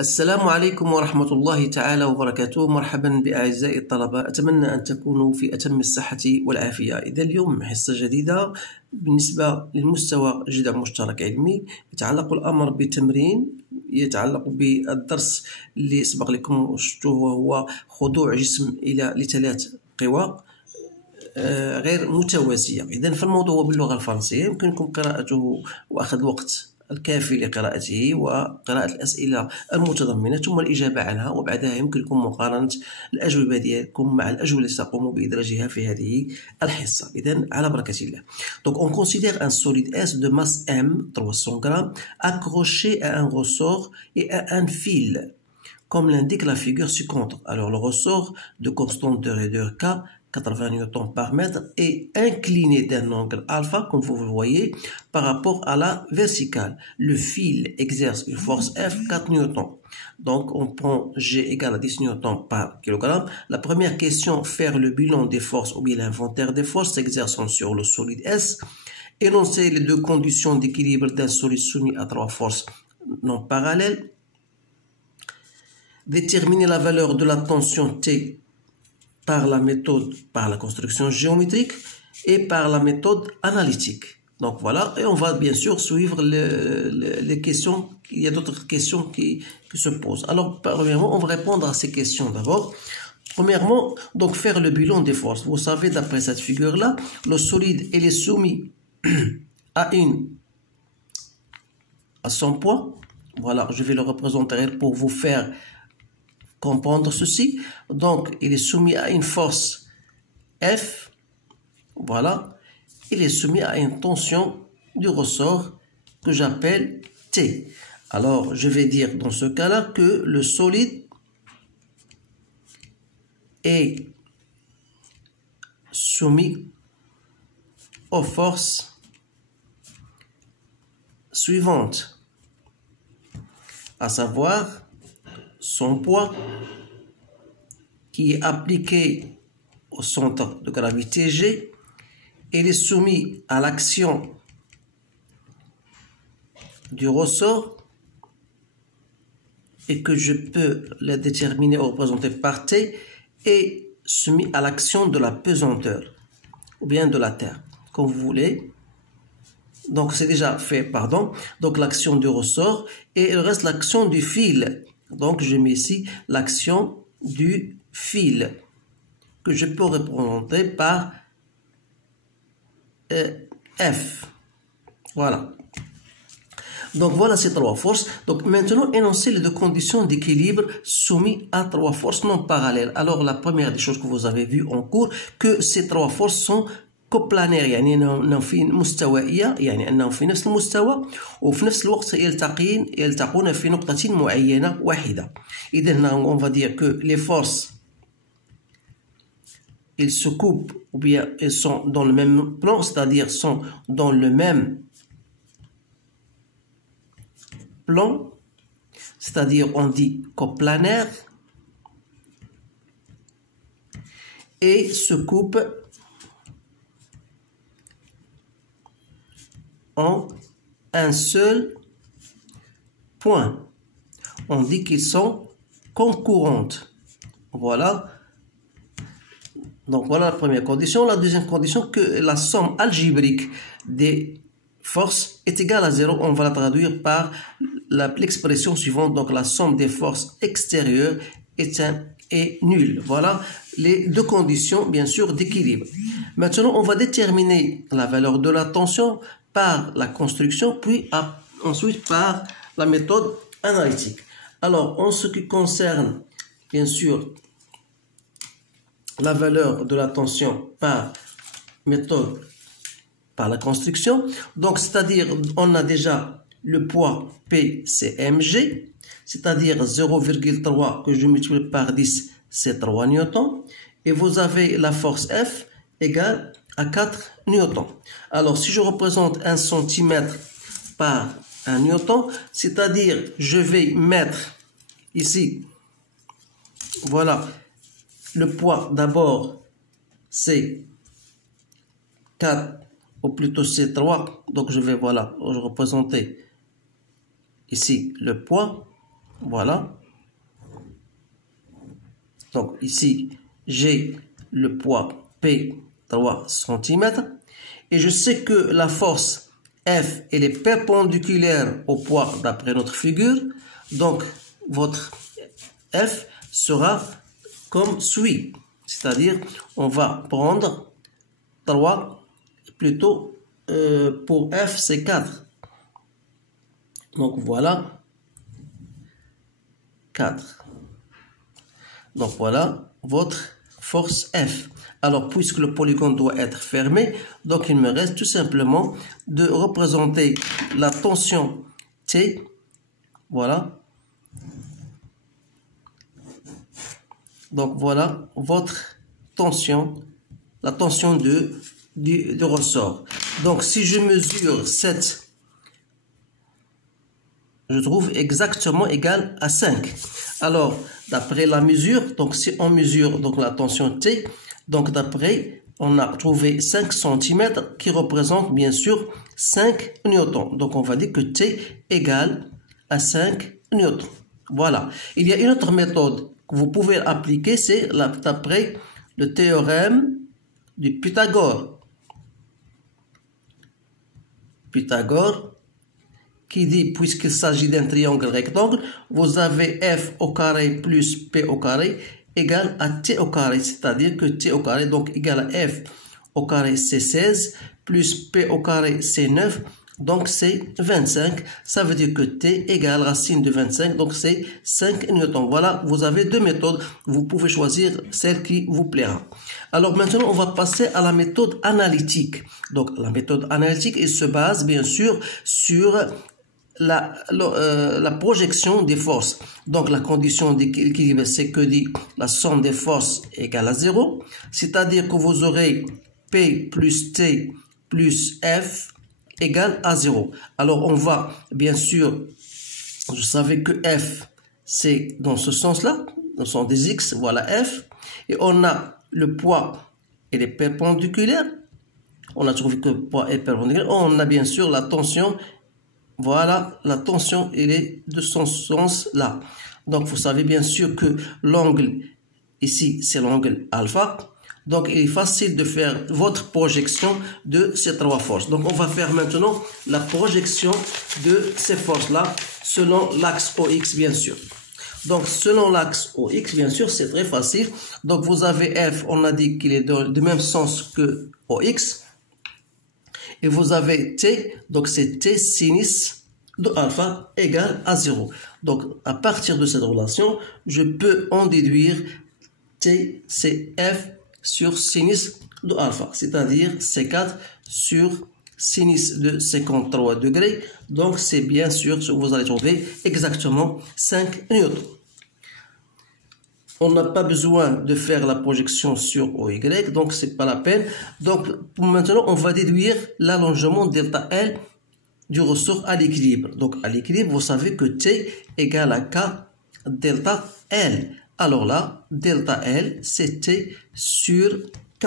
السلام عليكم ورحمة الله تعالى وبركاته. مرحبا بأعزائي الطلبة، أتمنى أن تكونوا في أتم الصحة والعافية. إذا اليوم حصة جديدة بالنسبة للمستوى جدع مشترك علمي. يتعلق الأمر بتمرين يتعلق بالدرس اللي سبق لكم شفتوه، وهو خضوع جسم لثلاث قوى غير متوازية. إذن فالموضوع هو باللغة الفرنسية، يمكنكم قراءته وأخذ الوقت الكافي لقراءته وقراءة الأسئلة المتضمنة ثم الإجابة عنها، وبعدها يمكنكم مقارنة الأجوبة ديالكم مع الأجوبة التي تقوم بإدراجها في هذه الحصة. إذن على بركة الله. Donc on considère un solide S de masse M, 300 grammes, accroché à un ressort et à un fil, comme l'indique la figure ci-contre. Alors le ressort de constante de raideur K, 80 newtons par mètre, est incliné d'un angle alpha, comme vous le voyez, par rapport à la verticale. Le fil exerce une force F, 4 newtons. Donc on prend G égale à 10 newtons par kilogramme. La première question, faire le bilan des forces ou bien l'inventaire des forces s'exerçant sur le solide S. Énoncer les deux conditions d'équilibre d'un solide soumis à trois forces non parallèles. Déterminer la valeur de la tension T par la méthode, par la construction géométrique et par la méthode analytique. Donc voilà, et on va bien sûr suivre les questions. Il y a d'autres questions qui se posent. Alors premièrement, on va répondre à ces questions d'abord. Premièrement, donc faire le bilan des forces. Vous savez, d'après cette figure-là, le solide il est soumis à son poids. Voilà, je vais le représenter pour vous faire comprendre ceci. Donc il est soumis à une force F, voilà, il est soumis à une tension du ressort que j'appelle T. Alors je vais dire dans ce cas-là que le solide est soumis aux forces suivantes, à savoir son poids qui est appliqué au centre de gravité G, il est soumis à l'action du ressort et que je peux le déterminer ou représenter par T, et soumis à l'action de la pesanteur ou bien de la Terre, comme vous voulez. Donc c'est déjà fait, pardon. Donc l'action du ressort, et il reste l'action du fil. Donc je mets ici l'action du fil que je peux représenter par F. Voilà. Donc voilà ces trois forces. Donc maintenant, énoncer les deux conditions d'équilibre soumises à trois forces non parallèles. Alors la première des choses que vous avez vues en cours, que ces trois forces sont كوبلانير، يعني انهم في مستوائيه، يعني انهم في نفس المستوى وفي نفس الوقت يلتقون في نقطه معينه واحده. اذا هنا on va dire que les forces ils se coupent ou bien elles sont dans le même plan, c'est-à-dire sont dans le même plan, c'est-à-dire on dit coplanaire, et se coupent en un seul point. On dit qu'ils sont concurrentes. Voilà. Donc voilà la première condition. La deuxième condition, que la somme algébrique des forces est égale à 0. On va la traduire par l'expression suivante. Donc la somme des forces extérieures est nulle. Voilà les deux conditions, bien sûr, d'équilibre. Maintenant, on va déterminer la valeur de la tension par la construction, puis ensuite par la méthode analytique. Alors, en ce qui concerne, bien sûr, la valeur de la tension par méthode, par la construction, donc c'est-à-dire on a déjà le poids PCMG, c'est-à-dire 0,3 que je multiplie par 10, c'est 3 newtons, et vous avez la force F égale à 4 newtons. Alors si je représente 1 centimètre par 1 newton, c'est-à-dire je vais mettre ici, voilà, le poids d'abord c'est 4, ou plutôt c'est 3, donc je vais, voilà, représenter ici le poids, Voilà. Donc ici, j'ai le poids P 3 cm. Et je sais que la force F elle est perpendiculaire au poids d'après notre figure. Donc votre F sera comme suit. C'est-à-dire, on va prendre 3, plutôt pour F c'est 4. Donc voilà 4. Donc voilà votre force F. Alors puisque le polygone doit être fermé, donc il me reste tout simplement de représenter la tension T. Voilà. Donc voilà votre tension, la tension du ressort. Donc si je mesure cette, je trouve exactement égal à 5. Alors d'après la mesure, donc si on mesure donc la tension T, donc d'après on a trouvé 5 cm qui représente bien sûr 5 newtons. Donc on va dire que T égale à 5 newtons. Voilà. Il y a une autre méthode que vous pouvez appliquer, c'est d'après le théorème du Pythagore. Pythagore qui dit, puisqu'il s'agit d'un triangle rectangle, vous avez F au carré plus P au carré égale à T au carré, c'est-à-dire que T au carré donc égale à F au carré c'est 16 plus P au carré c'est 9, donc c'est 25. Ça veut dire que T égale racine de 25, donc c'est 5 newtons. Voilà, vous avez deux méthodes, vous pouvez choisir celle qui vous plaira. Alors maintenant, on va passer à la méthode analytique. Donc la méthode analytique, elle se base bien sûr sur la projection des forces. Donc la condition d'équilibre, c'est que dit la somme des forces égale à 0, c'est-à-dire que vous aurez P plus T plus F égale à 0. Alors on va bien sûr, je savais que F c'est dans ce sens-là, dans le sens des X, voilà F, et on a le poids et les perpendiculaires, on a trouvé que le poids est perpendiculaire, on a bien sûr la tension. Voilà, la tension, elle est de ce sens-là. Donc, vous savez bien sûr que l'angle, ici, c'est l'angle alpha. Donc, il est facile de faire votre projection de ces trois forces. Donc, on va faire maintenant la projection de ces forces-là selon l'axe OX, bien sûr. Donc, selon l'axe OX, bien sûr, c'est très facile. Donc, vous avez F, on a dit qu'il est du même sens que OX. Et vous avez T, donc c'est T sinus de alpha égale à 0. Donc, à partir de cette relation, je peux en déduire T, c'est F sur sinus de alpha, c'est-à-dire C4 sur sinus de 53 degrés. Donc, c'est bien sûr, vous allez trouver exactement 5 newtons. On n'a pas besoin de faire la projection sur OY, donc c'est pas la peine. Donc maintenant, on va déduire l'allongement delta L du ressort à l'équilibre. Donc à l'équilibre, vous savez que T égale à K delta L. Alors là, delta L, c'est T sur K.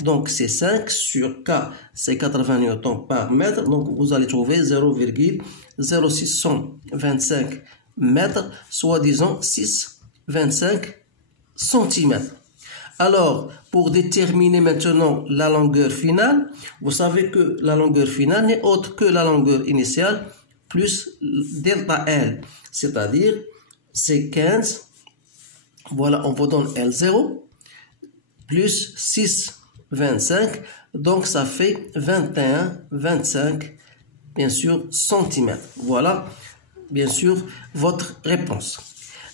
Donc c'est 5 sur K, c'est 80 newtons par mètre. Donc vous allez trouver 0,0625 mètres, soit disons 6,25 cm. Alors, pour déterminer maintenant la longueur finale, vous savez que la longueur finale n'est autre que la longueur initiale plus delta L, c'est-à-dire c'est 15, voilà, on vous donne L0, plus 6,25, donc ça fait 21,25, bien sûr, centimètres. Voilà, bien sûr, votre réponse.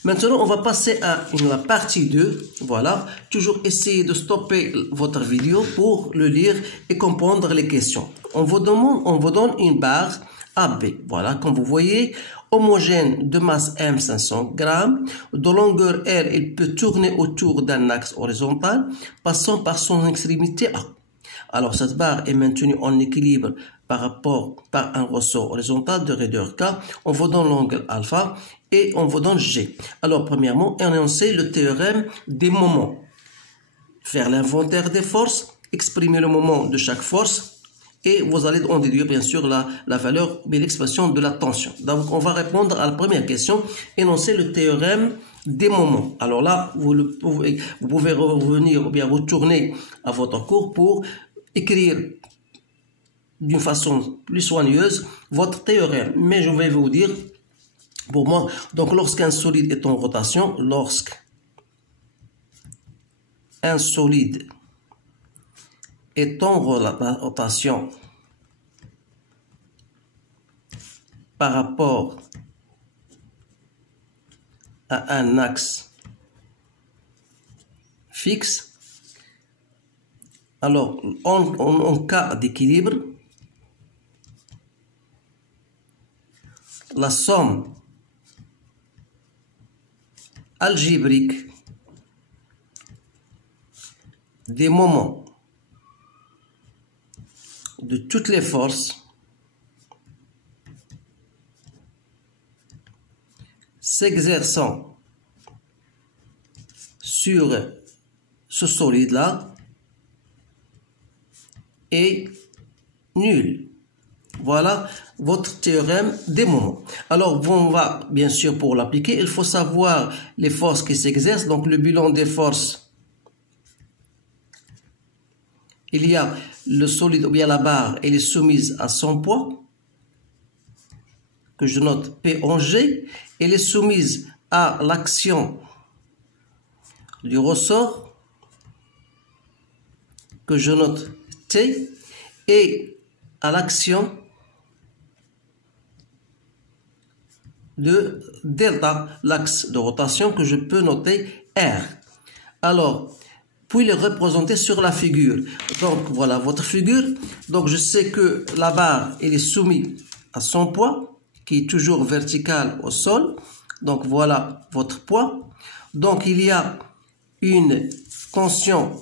Maintenant, on va passer à la partie 2. Voilà. Toujours essayez de stopper votre vidéo pour le lire et comprendre les questions. On vous donne une barre AB. Voilà, comme vous voyez, homogène de masse M 500 grammes, de longueur R, il peut tourner autour d'un axe horizontal, passant par son extrémité A. Alors, cette barre est maintenue en équilibre par un ressort horizontal de raideur K. On vous donne l'angle alpha et on vous donne G. Alors, premièrement, énoncer le théorème des moments. Faire l'inventaire des forces, exprimer le moment de chaque force et vous allez en déduire bien sûr la valeur, mais l'expression de la tension. Donc on va répondre à la première question, énoncer le théorème des moments. Alors là, vous pouvez revenir ou bien retourner à votre cours pour écrire d'une façon plus soigneuse votre théorème. Mais je vais vous dire, pour moi, donc lorsqu'un solide est en rotation, lorsqu'un solide est en rotation par rapport à un axe fixe, alors en cas d'équilibre, la somme algébrique des moments de toutes les forces s'exerçant sur ce solide-là est nul. Voilà votre théorème des moments. Alors, on va, bien sûr, pour l'appliquer, il faut savoir les forces qui s'exercent. Donc, le bilan des forces, il y a le solide ou bien la barre, elle est soumise à son poids, que je note P en G. Elle est soumise à l'action du ressort, que je note T, et à l'action de delta, l'axe de rotation, que je peux noter R. Alors, puis le représenter sur la figure. Donc, voilà votre figure. Donc, je sais que la barre, elle est soumise à son poids, qui est toujours vertical au sol. Donc, voilà votre poids. Donc, il y a une tension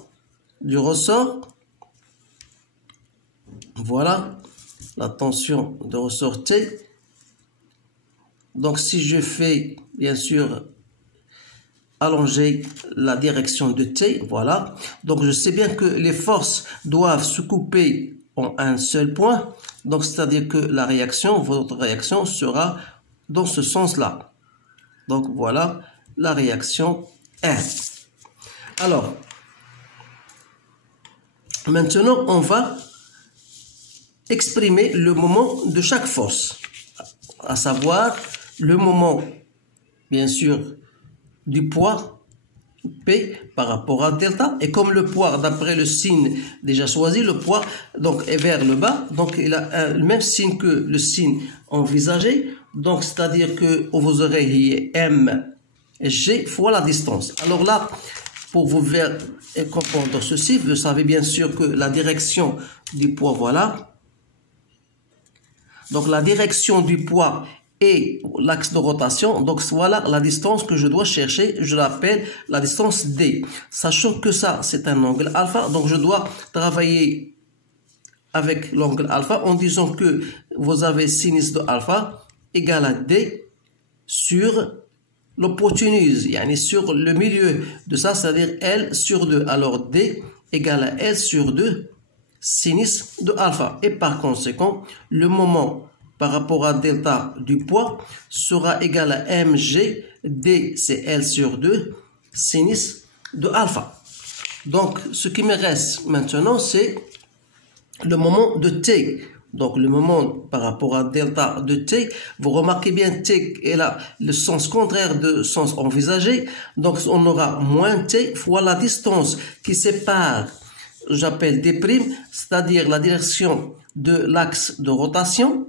du ressort. Voilà la tension de ressort T. Donc, si je fais, bien sûr, allonger la direction de T, voilà. Donc, je sais bien que les forces doivent se couper en un seul point. Donc, c'est-à-dire que la réaction, votre réaction sera dans ce sens-là. Donc, voilà la réaction R. Alors, maintenant, on va exprimer le moment de chaque force, à savoir le moment, bien sûr, du poids P par rapport à delta. Et comme le poids, d'après le signe déjà choisi, le poids donc est vers le bas, donc il a le même signe que le signe envisagé. Donc c'est-à-dire que vous aurez mg fois la distance. Alors là, pour vous faire comprendre ceci, vous savez bien sûr que la direction du poids, voilà. Donc la direction du poids et l'axe de rotation, donc voilà la distance que je dois chercher, je l'appelle la distance D. Sachant que ça, c'est un angle alpha, donc je dois travailler avec l'angle alpha en disant que vous avez sinus de alpha égale à D sur l'hypoténuse, yani sur le milieu de ça, c'est-à-dire L sur 2. Alors D égale à L sur 2 sinus de alpha. Et par conséquent, le moment par rapport à delta du poids sera égal à mg, d c'est L sur 2, sinus de alpha. Donc, ce qui me reste maintenant, c'est le moment de t. Donc, le moment par rapport à delta de t, vous remarquez bien t est là, le sens contraire de sens envisagé. Donc, on aura moins t fois la distance qui sépare, j'appelle d', c'est-à-dire la direction de l'axe de rotation,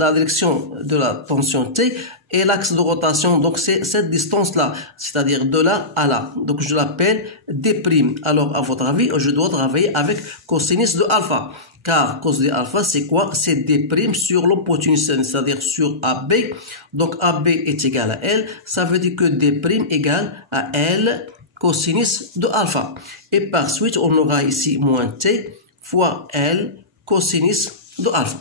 la direction de la tension T et l'axe de rotation. Donc, c'est cette distance-là, c'est-à-dire de là à là. Donc, je l'appelle D'. Alors, à votre avis, je dois travailler avec cosinus de alpha. Car cos de alpha, c'est quoi? C'est D' sur l'hypoténuse, c'est-à-dire sur AB. Donc, AB est égal à L. Ça veut dire que D' égale à L cosinus de alpha. Et par suite, on aura ici moins T fois L cosinus de alpha.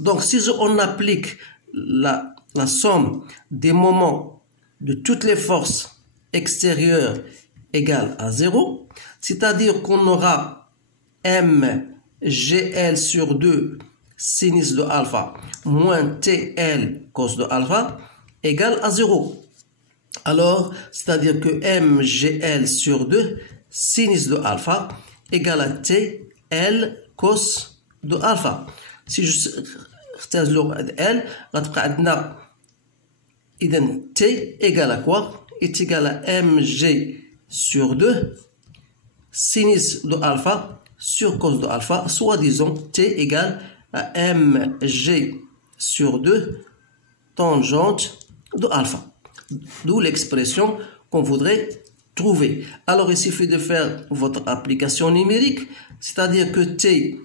Donc, si on applique la somme des moments de toutes les forces extérieures égale à 0, c'est-à-dire qu'on aura mg GL sur 2 sinus de alpha moins TL cos de alpha égale à 0. Alors, c'est-à-dire que MGL sur 2 sinus de alpha égale à TL cos de alpha. Si je اختزلو L غتبقى عندنا إذا T égale à quoi? Est égal à MG sur 2 sinus de alpha sur cos de alpha, soit disons T égale à MG sur 2 tangente de alpha. D'où l'expression qu'on voudrait trouver. Alors il suffit de faire votre application numérique, c'est-à-dire que T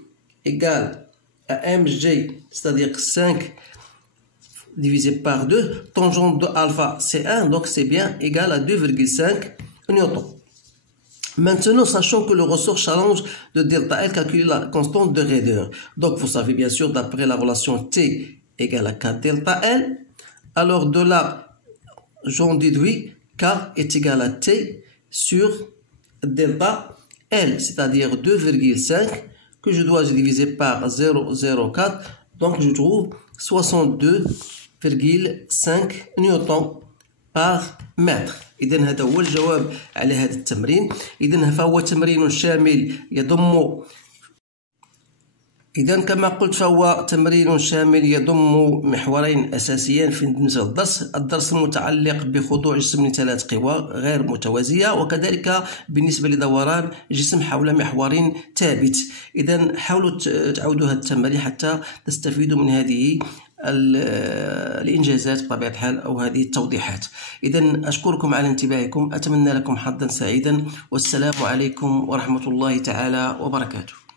égale à MG, c'est-à-dire 5 divisé par 2, tangente de alpha c'est 1, donc c'est bien égal à 2,5 newtons. Maintenant, sachant que le ressort challenge de delta L calcule la constante de raideur. Donc, vous savez bien sûr, d'après la relation T égale à K delta L, alors de là, j'en déduis K est égal à T sur delta L, c'est-à-dire 2,5 que je dois diviser par 0,04, donc je trouve 62,5 newtons par mètre. إذن هذا هو الجواب على هذا التمرين. إذن فهو تمرين شامل يضم محورين أساسيين في نفس الدرس المتعلق بخضوع جسم لثلاث قوى غير متوازية، وكذلك بالنسبة لدوران جسم حول محور ثابت. إذن حاولوا تعودوا هذا التمرين حتى تستفيدوا من هذه الإنجازات بطبيعة الحال أو هذه التوضيحات. إذن أشكركم على انتباهكم، أتمنى لكم حظا سعيدا، والسلام عليكم ورحمة الله تعالى وبركاته.